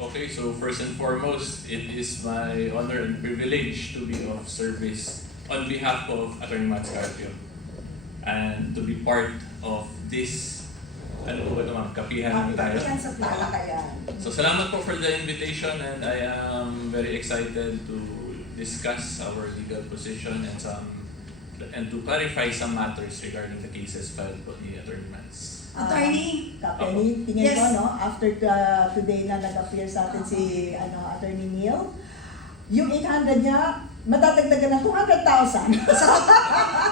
Okay, so first and foremost, it is my honor and privilege to be of service on behalf of Attorney Matt Scarpio and to be part of this, ano po ba ito ma'am, kapihan naman tayo. Kapihan sa talakayan. So salamat po for the invitation, and I am very excited to discuss our legal position and to clarify some matters regarding the cases filed po ni Attorney Mans. Attorney, Kapeli, tingin Yes. ko, no, after today na nag-appear sa atin si Attorney Neil, yung 800 niya, matadagdagan ng 200,000.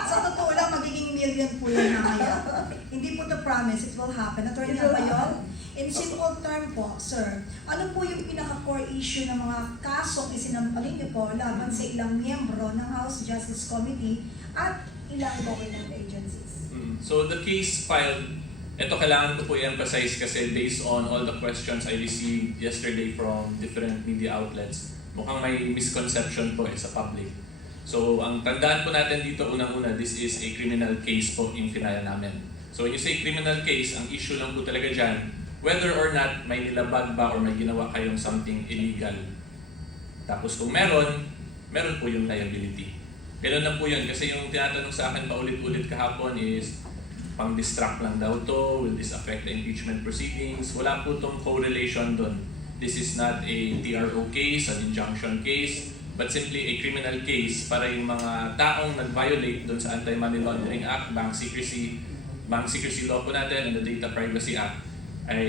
sa totoo lang, magiging million po yan mamaya. Hindi po to promise, it will happen. Attorney na ba yun? In simple term po, sir, ano po yung pinaka-core issue ng mga kasong isinampaling niyo po laban sa ilang miyembro ng House Justice Committee at ilang government agencies? So the case filed, ito kailangan ko po i-emphasize kasi based on all the questions I received yesterday from different media outlets, mukhang may misconception po sa public. So ang tandaan po natin dito, unang-una, this is a criminal case po yung finaya namin. So when you say criminal case, ang issue lang po talaga dyan, whether or not may nilabag ba or may ginawa kayong something illegal. Tapos kung meron po yung liability. Ganun lang po yun kasi yung tinatanong sa akin paulit-ulit kahapon is pang-distract lang daw to, will this affect the impeachment proceedings? Wala po itong correlation doon. This is not a TRO case, an injunction case, but simply a criminal case para yung mga taong nag-violate doon sa Anti-Money Laundering Act, Bank Secrecy Law po natin, and the Data Privacy Act ay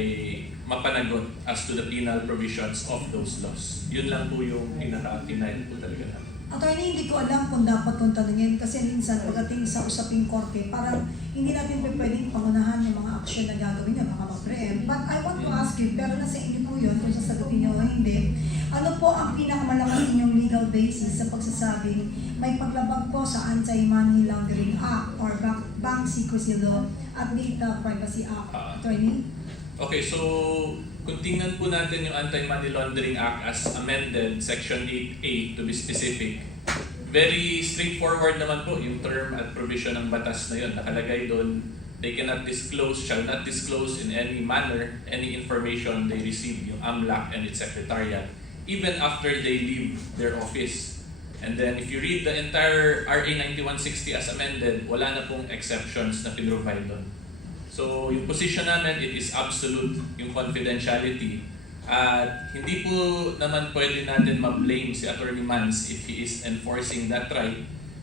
mapanagot as to the penal provisions of those laws. Yun lang po yung pinaka-final po talaga namin. Attorney, hindi ko alam kung dapat kong tanungin kasi minsan pagdating sa usaping korte, parang hindi natin pwedeng pangunahan yung mga aksyon na gagawin niya, baka mag-preempt. But I want to ask you, pero nasa inyo po yun, kung sasagutin niyo o hindi, ano po ang pinakamalakas ninyong legal basis sa pagsasabing may paglabag po sa Anti-Money Laundering Act or Bank Secrecy Law at Data Privacy Act? Attorney? Okay, so kung tingnan po natin yung Anti-Money Laundering Act as amended, Section 8A to be specific, very straightforward naman po yung term at provision ng batas na yun. Nakalagay doon, they cannot disclose, shall not disclose in any manner any information they receive, yung AMLAC and its secretariat, even after they leave their office. And then if you read the entire RA 9160 as amended, wala na pong exceptions na pinrovide doon. So yung position namin, it is absolute yung confidentiality. At hindi po naman pwede natin ma-blame si Attorney Mans if he is enforcing that right.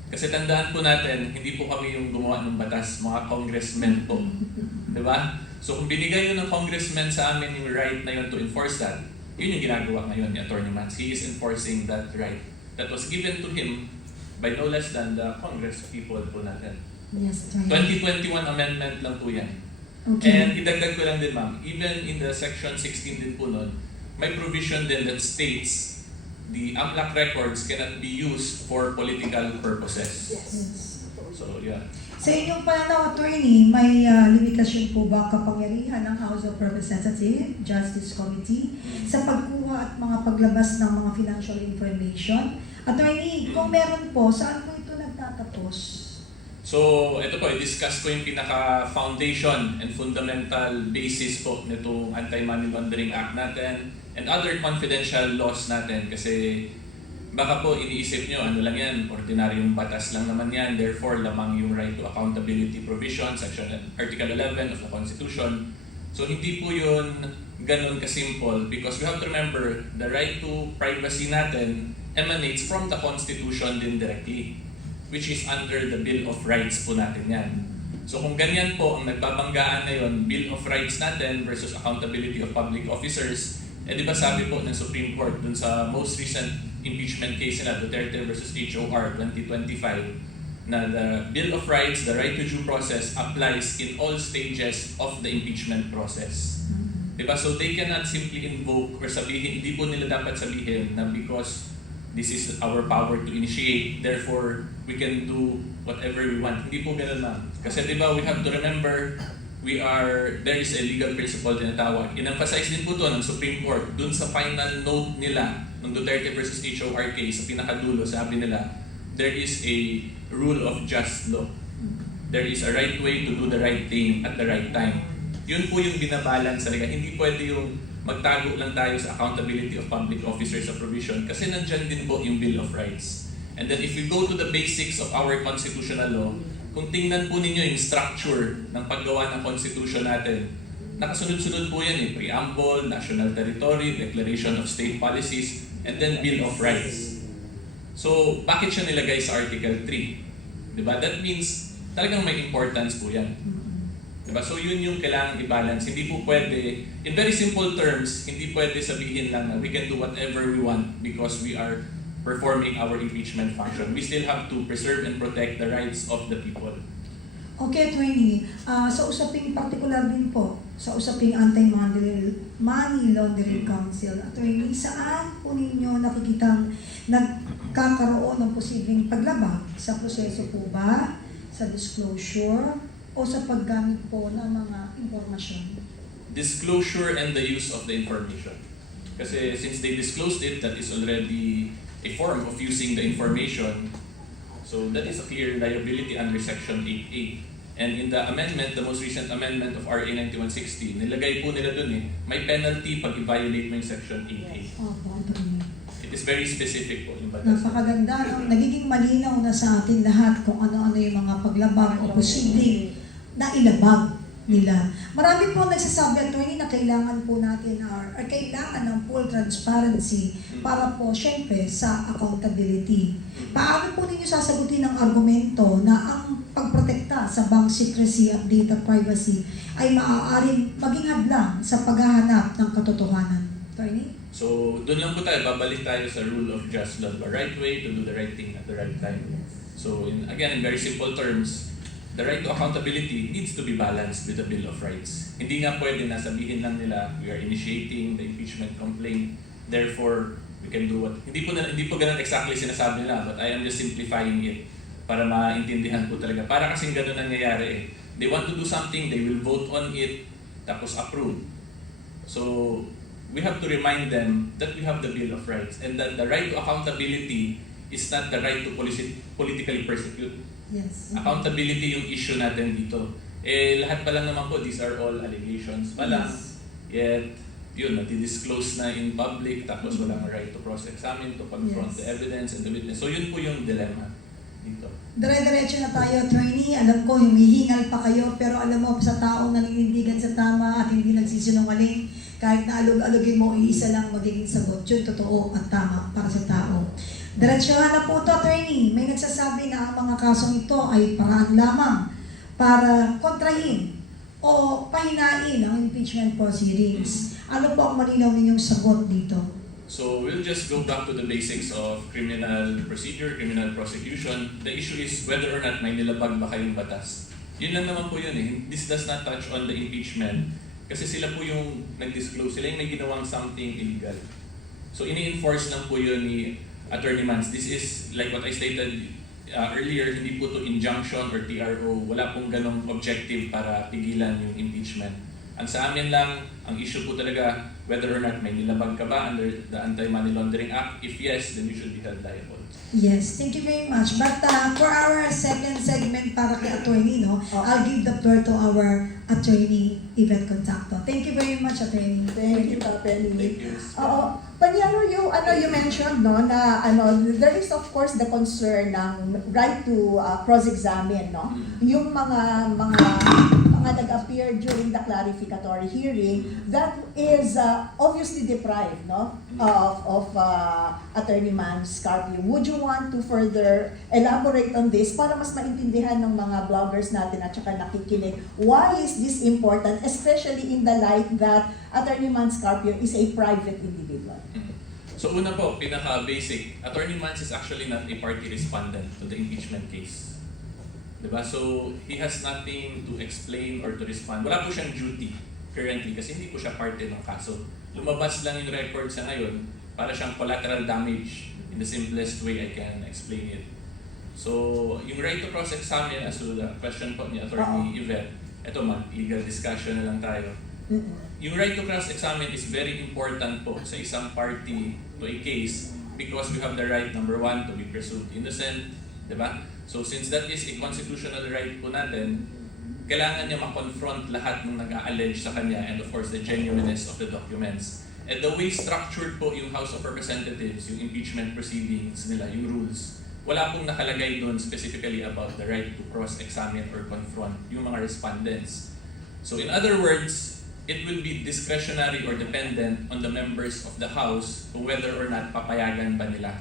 Kasi tandaan po natin, hindi po kami yung gumawa ng batas, mga congressmen po. Diba? So kung binigay yun ng congressman sa amin yung right na yun to enforce that, yun yung ginagawa ngayon ni Attorney Mans. He is enforcing that right that was given to him by no less than the Congress people po natin. Yes, Attorney. 2021 amendment lang po yan. Okay. And idagdag ko lang din ma'am, even in the section 16 din po nun, may provision din that states the AMLAC records cannot be used for political purposes. Yes. So yeah. Sa inyong pananaw, Attorney, may limitasyon po ba kapangyarihan ng House of Representatives Justice Committee sa pagkuha at mga paglabas ng mga financial information? Attorney, kung meron po, saan po ito nagtatapos? So ito po, i-discuss ko yung pinaka-foundation and fundamental basis po nitong Anti-Money Laundering Act natin and other confidential laws natin kasi baka po iniisip nyo, ano lang yan, ordinaryong batas lang naman yan, therefore lamang yung right to accountability provision, section Article 11 of the Constitution. So hindi po yun ganun kasimple because we have to remember the right to privacy natin emanates from the Constitution din directly, which is under the Bill of Rights po natin yan. So kung ganyan po ang nagbabanggaan na yun, Bill of Rights natin versus accountability of public officers, di ba sabi po ng Supreme Court dun sa most recent impeachment case na Duterte versus HOR 2025 na the Bill of Rights, the right to due process applies in all stages of the impeachment process. Diba? So they cannot simply invoke or sabihin, hindi po nila dapat sabihin na because this is our power to initiate, therefore we can do whatever we want. Hindi po ganun ma'am. Kasi di ba we have to remember, there is a legal principle din na tawag. In-emphasize din po to ng Supreme Court, dun sa final note nila, ng Duterte versus HOR case, sa pinakadulo, sabi nila, there is a rule of just law. There is a right way to do the right thing at the right time. Yun po yung binabalance talaga. Hindi pwede yung magtago lang tayo sa accountability of public officers sa provision kasi nandyan din po yung Bill of Rights. And then if we go to the basics of our constitutional law, kung tingnan po ninyo yung structure ng paggawa ng constitution natin, nakasunod-sunod po yan preamble, national territory, declaration of state policies, and then Bill of Rights. So, bakit siya nilagay sa Article 3? Diba? That means, talagang may importance po yan. Diba? So, yun yung kailangan i-balance. Hindi po pwede, in very simple terms, hindi pwede sabihin lang na we can do whatever we want because we are performing our impeachment function. We still have to preserve and protect the rights of the people. Okay, Attorney. Sa usaping particular din po, sa usaping Anti-Money Laundering Council, Attorney, saan po ninyo nakikitang nagkakaroon ng posibleng paglabag? Sa proseso po ba? Sa disclosure? O sa paggamit po ng mga impormasyon? Disclosure and the use of the information. Kasi since they disclosed it, that is already a form of using the information. So that is a clear liability under Section 8A. And in the amendment, the most recent amendment of RA 9160, nilagay po nila dun may penalty pag i-violate mo yung Section 8A. Opo, Attorney. It is very specific po yung batas. Napakaganda. No? Nagiging malinaw na sa atin lahat kung ano-ano yung mga paglabag o posibleng na ilabag nila. Marami po nagsasabi, Attorney, na kailangan po natin or kailangan ng full transparency para po, syempre, sa accountability. Paano po ninyo sasagutin ang argumento na ang pagprotekta sa bank secrecy at data privacy ay maaaring maging hadlang sa paghahanap ng katotohanan? Attorney? So, doon lang po tayo, babalik tayo sa rule of just law, the right way to do the right thing at the right time. So, again, in very simple terms, the right to accountability needs to be balanced with the Bill of Rights. Hindi nga pwede na sabihin lang nila, we are initiating the impeachment complaint, therefore, we can do what... Hindi po ganun exactly sinasabi nila, but I am just simplifying it para maintindihan po talaga. Para kasing ganun nangyayari They want to do something, they will vote on it, tapos approve. So, we have to remind them that we have the Bill of Rights and that the right to accountability is not the right to politically persecute. Yes. Accountability yung issue natin dito. Lahat pa lang naman po, these are all allegations pa lang. Yet, yun, nati-disclose na in public, tapos walang right to cross-examine, to confront the evidence and the witness. So yun po yung dilemma dito. Dire-diretso na tayo, Attorney. Alam ko, humihingal pa kayo, pero alam mo, sa taong naninindigan sa tama at hindi nagsisinungaling, kahit na alog-alogin mo, iisa lang magiging sagot. Yun, totoo at tama para sa tao. Diretsuhan na po ito, Attorney. May nagsasabi na ang mga kasong ito ay paraan lamang para kontrahin o pahinain ang impeachment proceedings. Ano po ang malinaw ninyong sagot dito? So we'll just go back to the basics of criminal procedure, criminal prosecution. The issue is whether or not may nilabag ba kayong batas. Yun lang naman po yun. This does not touch on the impeachment kasi sila po yung nag-disclose. Sila yung may ginawang something illegal. So ini-enforce lang po yun ni Attorney Mans. This is like what I stated earlier, hindi po to injunction or TRO. Wala pong ganong objective para pigilan yung impeachment. Ang sa amin lang, ang issue po talaga, whether or not may nilabag ka ba under the Anti-Money Laundering Act. If yes, then you should be held liable. Yes, thank you very much. But for our second segment para kay Attorney, I'll give the floor to our Attorney Yvette Contacto. Thank you very much, Attorney. Thank you, Penny. Thank you. Oo. Panyano yung you mentioned na there is of course the concern ng right to cross-examine, yung mga nag-appear during the clarificatory hearing that is obviously deprived of Attorney Mans Carpio. Would you want to further elaborate on this para mas maintindihan ng mga bloggers natin at saka nakikinig? Why is this important, especially in the light that Attorney Mans Carpio is a private individual? So una po, pinaka-basic, Attorney Mans is actually not a party respondent to the impeachment case. Diba? So he has nothing to explain or to respond. Wala po siyang duty currently kasi hindi po siya parte ng kaso. Lumabas lang yung record sa ngayon para siyang collateral damage in the simplest way I can explain it. So yung right to cross-examine as to the question po ni Attorney Yvette, eto legal discussion na lang tayo. Yung right to cross-examine is very important po sa isang party to a case because we have the right, number one, to be presumed innocent, diba? So since that is a constitutional right po natin, kailangan niya ma-confront lahat ng nag-a-allege sa kanya and of course the genuineness of the documents. And the way structured po yung House of Representatives, yung impeachment proceedings nila, yung rules, wala pong nakalagay doon specifically about the right to cross-examine or confront yung mga respondents. So in other words, it will be discretionary or dependent on the members of the House kung whether or not papayagan ba nila.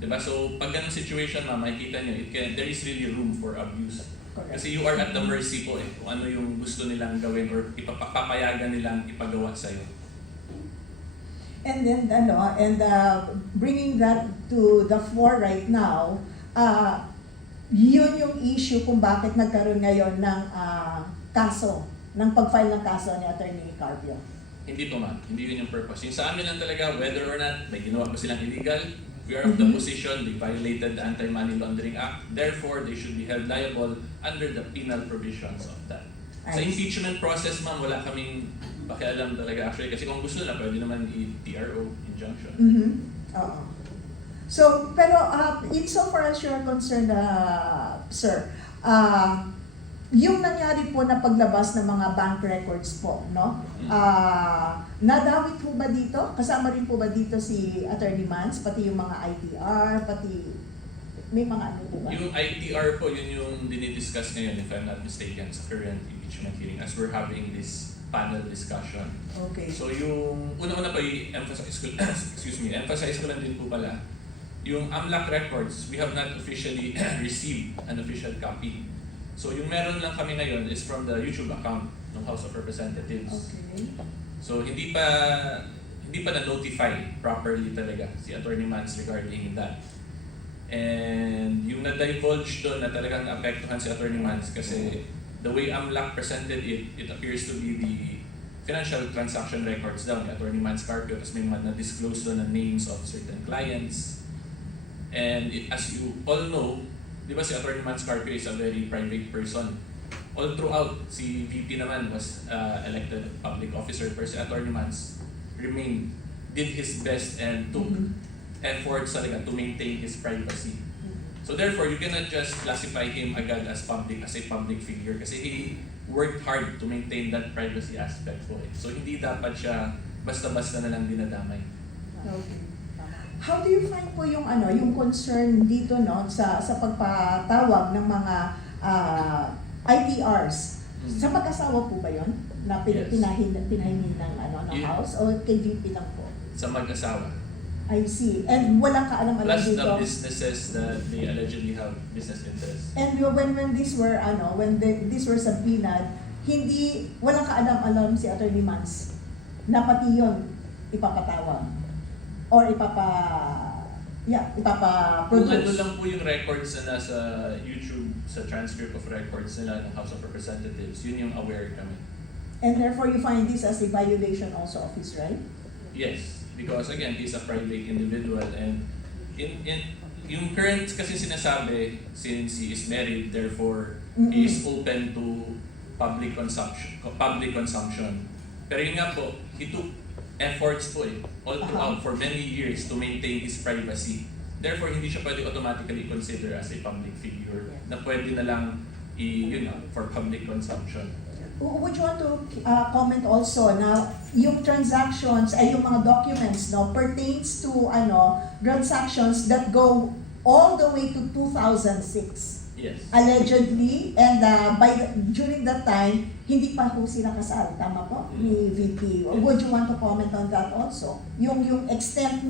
Diba? So pag ganung situation, makikita nyo, there is really room for abuse. Kasi you are at the mercy po kung ano yung gusto nilang gawin or papayagan nilang ipagawa sa'yo. And then, bringing that to the fore right now, yun yung issue kung bakit nagkaroon ngayon ng kaso, ng pag-file ng kaso ni Attorney Carpio. Hindi po ma'am, hindi yun yung purpose. Yung sa amin lang talaga, whether or not may ginawa pa silang illegal, we are of the position, they violated the Anti-Money Laundering Act, therefore they should be held liable under the penal provisions of that. Sa impeachment process ma'am, wala kaming pakialam talaga actually kasi kung gusto nila, pwede naman i-TRO, injunction. Oo. So, pero insofar as you're concerned, sir, yung nangyari po na paglabas ng mga bank records po, no? Nadawit po ba dito? Kasama rin po ba dito si Attorney Mans, pati yung mga ITR, pati may mga ano po ba? Yung ITR po, yun yung dinidiscuss ngayon, if I'm not mistaken, sa current impeachment hearing as we're having this panel discussion. Okay. So yung una-una pa i-emphasize ko, emphasize ko lang din po pala, yung AMLAC records, we have not officially received an official copy. So yung meron lang kami ngayon is from the YouTube account ng House of Representatives. Okay. So hindi pa na-notify properly talaga si Attorney Mans regarding that. And yung na-divulge doon na talagang naapektuhan si Attorney Mans kasi the way AMLAC presented it appears to be the financial transaction records daw ni Attorney Mans Carpio, tapos may na-disclose doon na names of certain clients. And as you all know, di ba si Attorney Mans Carpio is a very private person. All throughout, si VP naman was elected public officer, pero si Attorney Mans did his best and took efforts talaga to maintain his privacy. So therefore, you cannot just classify him agad as a public figure kasi he worked hard to maintain that privacy aspect po. So hindi dapat siya basta-basta na lang dinadamay. Okay. How do you find po yung yung concern dito no sa pagpatawag ng mga ITRs? Sa mag-asawa po ba 'yon na pinahimin ng ng House o kay VP lang po? Sa mag-asawa. I see. And walang kaalam-alam Plus dito. the businesses that they allegedly have business interests. And when these were these were subpoenaed, walang kaalam-alam si Attorney Mans na pati 'yon ipapatawag or Kung ano ipapa-produce. lang po yung records na nasa YouTube sa transcript of records nila ng House of Representatives, yun yung aware kami. And therefore you find this as a violation also of his right? Yes, because again, he's a private individual and yung current kasi sinasabi, since he is married, therefore he is open to public consumption. Pero yun nga po, he took efforts po all throughout for many years to maintain his privacy. Therefore, hindi siya pwede automatically consider as a public figure na pwede na lang for public consumption. Would you want to comment also na yung transactions ay yung mga documents pertains to transactions that go all the way to 2006 Yes. allegedly and during that time hindi pa po sila kasal, tama po ni VP. Would you want to comment on that also? Yung extent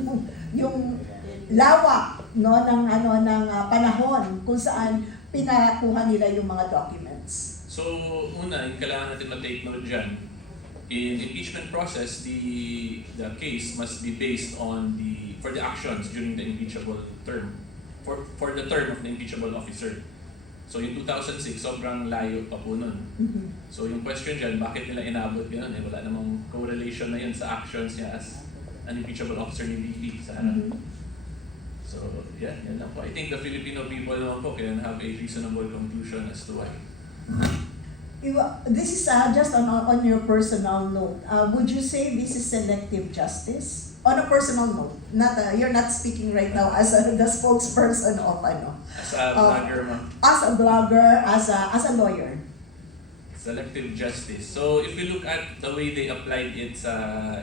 yung lawak ng panahon kung saan pinakuha nila yung mga documents. So, una, yung kailangan natin ma-take note dyan, in impeachment process, the case must be based on for the actions during the impeachable term, for the term of the impeachable officer. So, yung 2006, sobrang layo pa po nun. So, yung question dyan, bakit nila inabot yun? Wala namang correlation na yun sa actions niya as an impeachable officer ni VP sa harap. So, yeah, yan lang po. I think the Filipino people naman po can have a reasonable conclusion as to why. This is just on your personal note. Would you say this is selective justice? On a personal note, you're not speaking right now as the spokesperson of As a blogger, ma'am. As a blogger, as a lawyer. selective justice. So if you look at the way they applied it sa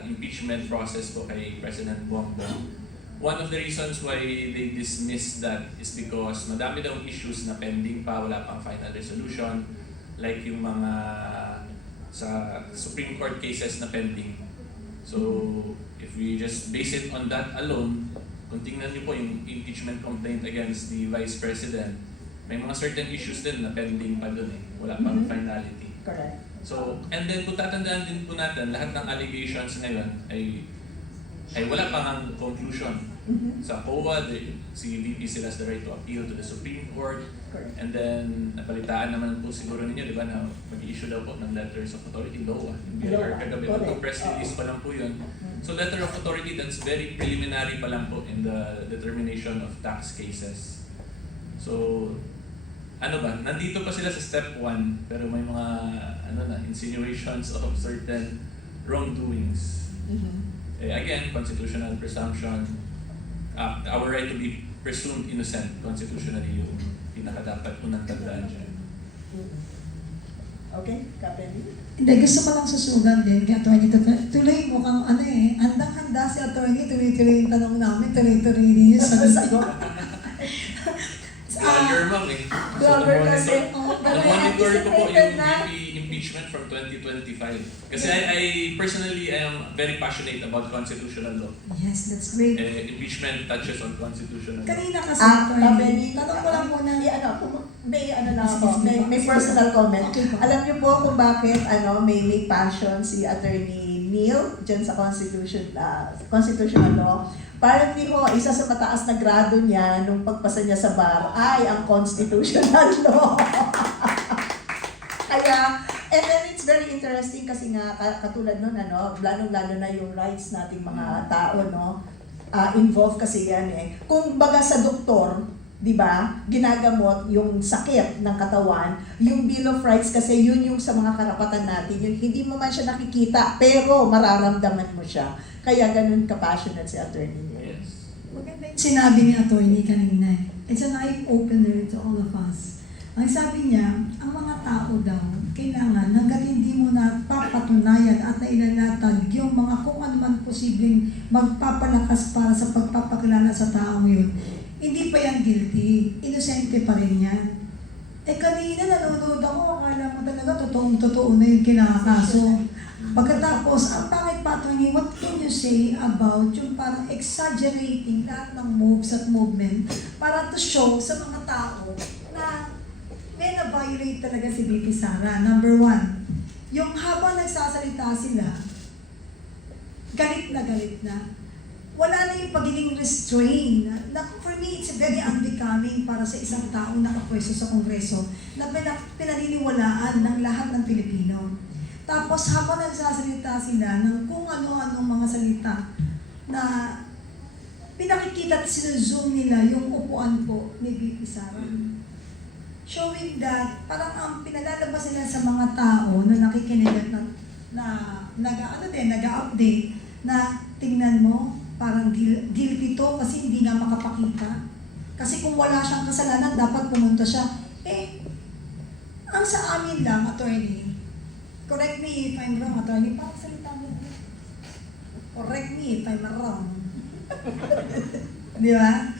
impeachment process po kay President Bongbong, one of the reasons why they dismissed that is because madami daw issues na pending pa, wala pang final resolution, like yung mga sa Supreme Court cases na pending. So if we just base it on that alone, kung tingnan niyo po yung impeachment complaint against the Vice President, may mga certain issues din na pending pa dun eh. Wala pang finality. Correct. So, and then kung tatandaan din po natin, lahat ng allegations ngayon ay wala pang ang conclusion. Sa COA, si VP still has the right to appeal to the Supreme Court. Correct. And then, napalitaan naman po siguro ninyo, di ba, na mag-i-issue daw po ng letters of authority, LOA. Yung LOA, kagabi, correct. mag-press release pa lang po yun. So, letter of authority, that's very preliminary pa lang po in the determination of tax cases. So, ano ba, nandito pa sila sa step 1, pero may mga insinuations of certain wrongdoings. Again, constitutional presumption, our right to be presumed innocent constitutionally yung pinakadapat unang tandaan dyan. Okay, Kapeli? Hindi, gusto ko lang susugan din kay Atty. Tuloy mo kang handang-handa si Atty. Tuloy-tuloy yung tanong namin, tuloy-tuloy din yung sagot. Vlogger ma'am eh. So, Vlogger kasi, na-monitor ko po anticipated yung na. VP impeachment from 2025. Kasi I personally am very passionate about constitutional law. Yes, that's great. Impeachment touches on constitutional law. Kanina kasi, Kapeli, tanong ko lang muna. may personal comment. Okay po. Alam niyo po kung bakit may passion si Attorney Neil dyan sa constitutional law. Parang ho, isa sa mataas na grado niya nung pagpasa niya sa bar ay ang constitutional law. Kaya, and then it's very interesting kasi nga katulad nun, lalo-lalo na yung rights nating mga tao, involved kasi yan eh. Kung baga sa doktor, di ba, ginagamot yung sakit ng katawan, yung Bill of Rights kasi yun yung sa mga karapatan natin, yun, hindi mo man siya nakikita, pero mararamdaman mo siya. Kaya ganun ka-passionate si Attorney Neil. Yes. Maganda yung sinabi ni Atty. kanina. It's an eye-opener to all of us. Ang sabi niya, ang mga tao daw, kailangan hanggat hindi mo na papatunayan at nailalatag yung mga kung ano man posibleng magpapalakas para sa pagpapakilala sa taong yun, hindi pa yan guilty. Inosente pa rin yan. Kanina nanonood ako, akala mo talaga totoong-totoo na yung kinakaso. Pagkatapos, ang pangit pa ito, what can you say about yung parang exaggerating lahat ng moves at movement para to show sa mga tao na may na-violate talaga si VP Sara. Number 1, yung habang nagsasalita sila, galit na. Wala na yung pagiging restrained. For me, it's very unbecoming para sa isang taong nakapwesto sa Kongreso na pinaniniwalaan ng lahat ng Pilipino. Tapos habang nagsasalita sila ng kung ano-anong mga salita na pinakikita at sinuzoom nila yung upuan po ni VP Sara. Showing that parang ang pinalalabas nila sa mga tao na nakikinig at nag-update na tingnan mo, parang guilty to kasi hindi nga makapakita. Kasi kung wala siyang kasalanan, dapat pumunta siya. Ang sa amin lang, attorney, correct me if I'm wrong, attorney, parang salita mo. Correct me if I'm wrong. Di ba?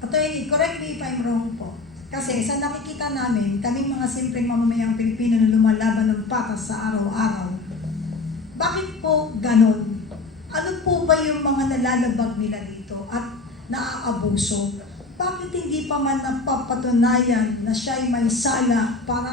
Attorney, correct me if I'm wrong po. Kasi sa nakikita namin, kaming mga simpleng mamamayang Pilipino na lumalaban ng patas sa araw-araw, bakit po ganon? Ano po ba yung mga nalalabag nila dito at naaabuso? Bakit hindi pa man napapatunayan na siya'y may sala para